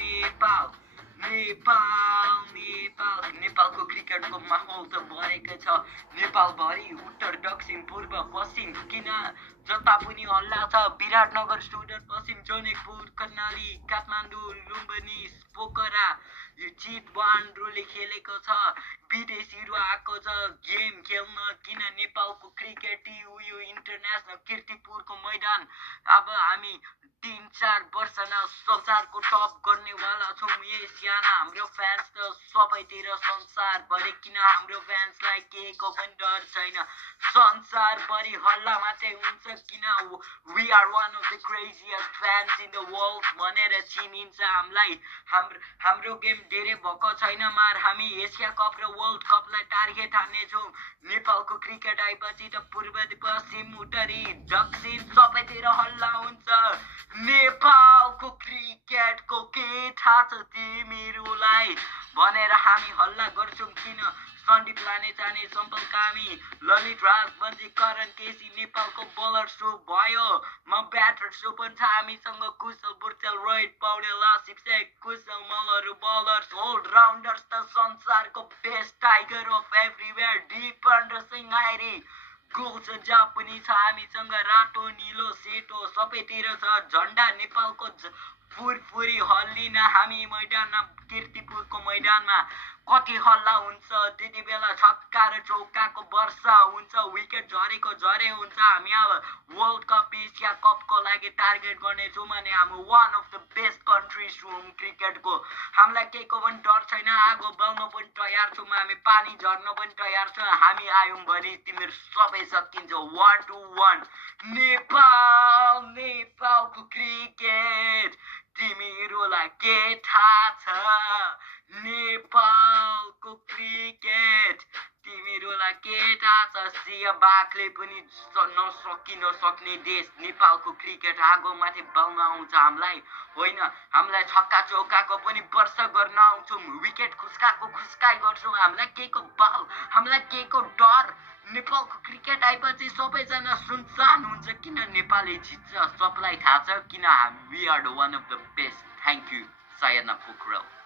नेपाल नेपाल नेपाल नेपालको क्रिकेटको माहौल त बढेकै छ नेपालभरि उत्तर दक्षिण पूर्व पश्चिम किन जता पनि हल्ला छ विराटनगर सुदूर पश्चिम जनकपुर कर्णाली काठमाडौँ लुम्बिनी पोखरा यो चितवनले खेलेको छ विदेशीहरू आएको छ गेम खेल्न किन नेपालको क्रिकेट यो इन्टरनेसनल कीर्तिपुरको मैदान अब हामी 3-4 वर्षमा संसारको टप गर्नेवाला छौँ एसियामा हाम्रो फ्यान्स त सबैतिर संसारभरि किन हाम्रो फ्यान्सलाई केहीको पनि डर छैन संसारभरि हल्ला मात्रै हुन्छ किन we are one of the craziest fans in the world भनेर चिनिन्छ हामीलाई हाम्रो गेम धेरै भएको छैन मार हामी एसिया कप र वर्ल्ड कपलाई टार्गेट हान्नेछौँ नेपालको क्रिकेट आएपछि त पूर्व पश्चिम उत्तरी दक्षिण सबैतिर हल्ला हुन्छ नेपालको क्रिकेटको के थाहा छ तिमीहरूलाई भनेर हामी हल्ला गर्छौँ किन सन्दीप लाने सम्पल कामी ललित राज बन्जी करण केसी नेपालको बलर सो भयो म ब्याटर सो पनि छ हामीसँग कुशल बुर्चेल रोहित पौडेल शिक्षक कुशल मलहरू बलर्स अलराउन्डर्स त संसारको best tiger of everywhere Dipendra Singh Airee गोल छ जहाँ पनि छ हामीसँग रातो निलो सेतो सबैतिर छ झन्डा नेपालको फुरफुरी हल्लिन हामी मैदानमा कीर्तिपुरको मैदानमा कति हल्ला हुन्छ त्यति बेला छक्का र चौकाको वर्षा हुन्छ विकेट झरे हुन्छ हामी अब वर्ल्ड कप एसिया कपको लागि टार्गेट गर्नेछौँ भने हामी one of the best countries छौँ क्रिकेटको हामीलाई केहीको पनि डर छैन आगो बल्न पनि तयार छौँ हामी पानी झर्न पनि तयार छ हामी आयौँ भने तिमीहरू सबै सकिन्छ 1-1 नेपालको क्रिकेट तिमीहरूलाई के थाहा छ नेपालको क्रिकेट तिमीहरूलाई के थाहा छ सियाबागले पनि नसक्ने देश नेपालको क्रिकेट आगोमाथि बल्न आउँछ हामीलाई होइन हामीलाई छक्का चौकाको पनि वर्ष गर्न आउँछौँ विकेट खुस्काई गर्छौँ हामीलाई केहीको बाल हामीलाई केहीको डर नेपालको क्रिकेट आएपछि सबैजना सुनसान हुन्छ किन नेपालले जित्छ सबलाई थाहा छ किन we are the one of the best thank you Saina Pokharel